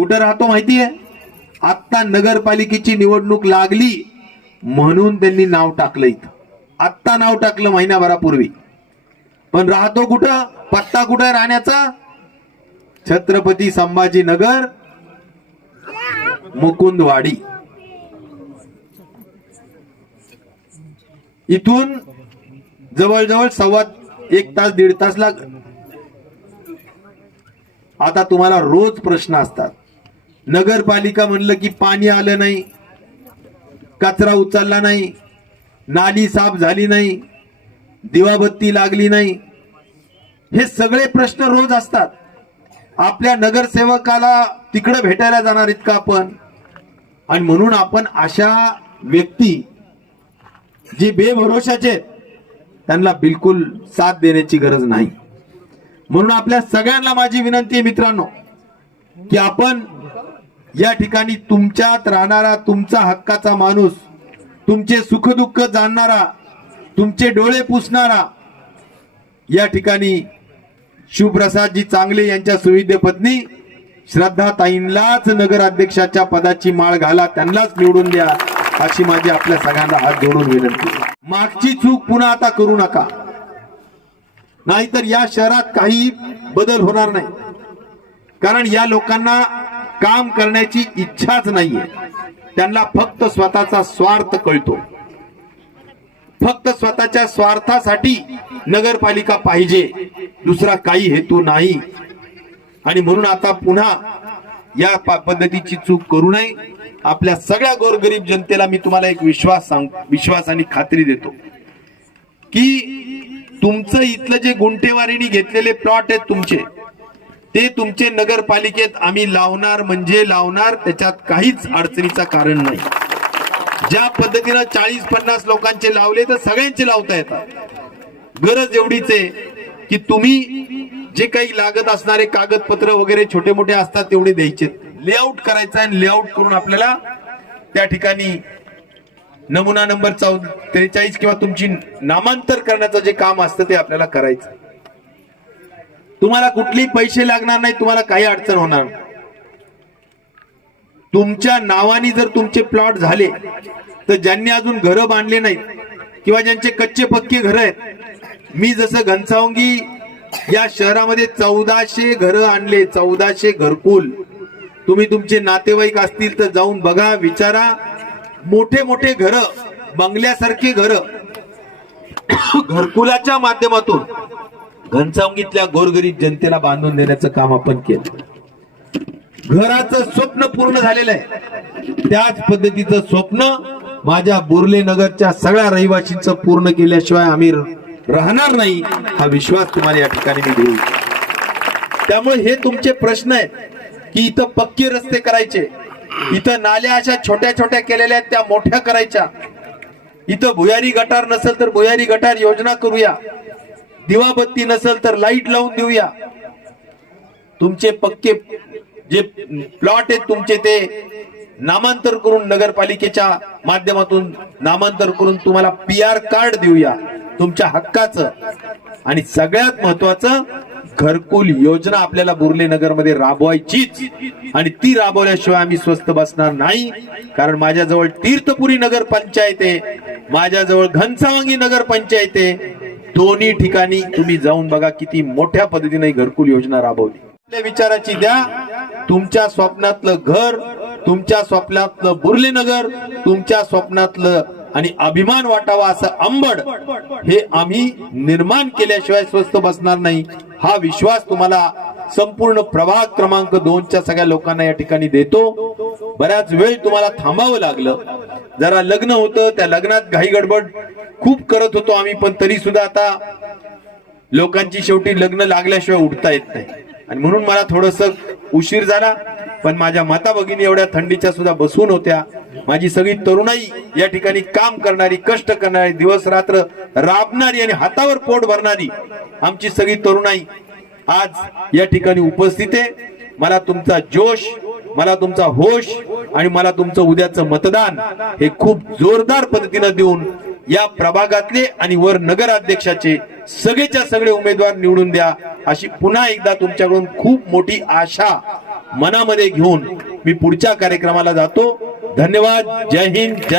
कुठं राहतो माहितीये? आत्ता नगरपालिकेची निवडणूक लागली म्हणून त्यांनी नाव टाकलं इथं. आत्ता नाव टाकलं महिन्याभरापूर्वी पण राहतो कुठं? पत्ता कुठं राहण्याचा? छत्रपती संभाजीनगर मुकुंदवाडी. इथून जवळजवळ सव्वा एक तास दीड तास लाग आता तुम्हाला रोज प्रश्न असतात. नगरपालिका म्हणलं की पाणी आलं नाही कचरा उचलला नाही नाली साफ झाली नाही दिवाबत्ती लागली नाही. हे सगळे प्रश्न रोज असतात. आपल्या नगरसेवकाला तिकडं भेटायला जाणार इतकं आपण. आणि म्हणून आपण अशा व्यक्ती जी बेभरोशाचे आहेत त्यांना बिलकुल साथ देण्याची गरज नाही. म्हणून आपल्या सगळ्यांना माझी विनंती आहे मित्रांनो की आपण या ठिकाणी तुमच्यात राहणारा तुमचा हक्काचा माणूस तुमचे सुखदुःख जाणणारा तुमचे डोळे पुसणारा या ठिकाणी शिवप्रसादजी चांगले यांच्या सुविधे पत्नी श्रद्धाताईंलाच नगराध्यक्षाच्या पदाची माळ घाला त्यांनाच निवडून द्या अशी माझी आपल्या सगळ्यांना हात जोडून विनंती मागची चूक पुन्हा आता करू नका. नाहीतर या शहरात काही बदल होणार नाही. कारण या लोकांना काम करण्याची इच्छाच नाहीये. त्यांना फक्त स्वतःचा स्वार्थ कळतो. फक्त स्वतःच्या स्वार्थासाठी नगरपालिका पाहिजे. दुसरा काही हेतू नाही. आणि म्हणून आता पुन्हा या पद्धतीची चूक करू नये. आपल्या सगळ्या गोरगरीब जनतेला मी तुम्हाला एक विश्वास सांग विश्वास आणि खात्री देतो. की तुमचं इथलं जे गुंठेवारीने घेतलेले प्लॉट आहेत तुमचे ते तुमचे नगरपालिकेत आम्ही लावणार म्हणजे लावणार त्याच्यात काहीच अडचणीचा कारण नाही. ज्या पद्धतीनं चाळीस पन्नास लोकांचे लावले तर सगळ्यांचे लावता येतात. गरज एवढीच आहे की तुम्ही जे काही लागत असणारे कागदपत्र वगैरे छोटे मोठे असतात तेवढे द्यायचे. लेआउट करायचं आणि लेआउट करून आपल्याला त्या ठिकाणी नमुना नंबर चौ त्रेचाळीस किंवा तुमची नामांतर करण्याचं जे काम असतं ते आपल्याला करायचं तुम्हाला कुठलेही पैसे लागणार नाही तुम्हाला काही अडचण होणार तुमच्या नावाने जर तुमचे प्लॉट झाले तर ज्यांनी अजून घरं बांधले नाहीत किंवा ज्यांचे कच्चे पक्के घर आहेत मी जसं घनसावंगी या शहरामध्ये चौदाशे घरं आणले चौदाशे घरकुल तुम्ही तुमचे नातेवाईक असतील तर जाऊन बघा विचारा. मोठे मोठे घर बंगल्यासारखे घर घरकुलाच्या माध्यमातून घनसावंगीतल्या गोरगरीब जनतेला बांधून देण्याचं काम आपण केलं. घराचं स्वप्न पूर्ण झालेलं आहे. त्याच पद्धतीचं स्वप्न माझ्या बुर्ले नगरच्या सगळ्या रहिवाशींचं पूर्ण केल्याशिवाय आम्ही राहणार नाही हा विश्वास तुम्हाला या ठिकाणी मी देऊ त्यामुळे हे तुमचे प्रश्न आहेत की इथं पक्के रस्ते करायचे इथं नाल्या अशा छोट्या छोट्या केलेल्या आहेत त्या मोठ्या करायच्या. इथं भुयारी गटार नसेल तर भुयारी गटार योजना करूया. दिवाबत्ती नसेल तर लाइट लावून देऊया. तुमचे पक्के जे प्लॉट आहेत तुमचे ते नामांतर करून नगरपालिकेच्या माध्यमातून नामांतर करून तुम्हाला पी आर कार्ड देऊया. तुमच्या हक्काचं आणि सगळ्यात महत्वाचं घरकुल योजना आपल्याला बुर्ले नगरमध्ये राबवायचीच. आणि ती राबवल्याशिवाय आम्ही स्वस्त बसणार नाही. कारण माझ्याजवळ तीर्थपुरी नगर पंचायत आहे. माझ्याजवळ घनसावंगी नगर पंचायत आहे. दोन्ही ठिकाणी तुम्ही जाऊन बघा किती मोठ्या पद्धतीने घरकुल योजना राबवली. आपल्या विचाराची द्या. तुमच्या स्वप्नातलं घर तुमच्या स्वप्नातलं बुर्ले नगर तुमच्या स्वप्नातलं आणि अभिमान वाटावा असं अंबड हे आम्ही निर्माण केल्याशिवाय स्वस्त बसणार नाही. हा विश्वास तुम्हाला संपूर्ण प्रभाग क्रमांक दोनच्या सगळ्या लोकांना या ठिकाणी देतो. बऱ्याच वेळ तुम्हाला थांबावं लागलं. जरा लग्न होतं त्या लग्नात घाई गडबड. खूप करत होतो आम्ही पण तरी सुद्धा आता लोकांची शेवटी लग्न लागल्याशिवाय उठता येत नाही. आणि म्हणून मला थोडस उशीर झाला पण माझ्या माता भगिनी एवढ्या थंडीच्या सुद्धा बसून होत्या. माझी सगळी तरुणाई या ठिकाणी काम करणारी कष्ट करणारी दिवस रात्र राबणारी आणि हातावर पोट भरणारी आमची सगळी तरुणाई आज या ठिकाणी उपस्थित आहे. मला तुमचा जोश मला तुमचा होश आणि मला तुमचं उद्याचं मतदान हे खूप जोरदार पद्धतीनं देऊन या प्रभागातले आणि वर नगराध्यक्षाचे सगळेच्या सगळे उमेदवार निवडून द्या अशी पुन्हा एकदा तुमच्याकडून खूप मोठी आशा मनामध्ये घेऊन मी पुढच्या कार्यक्रमाला जातो. धन्यवाद. जय हिंद. जय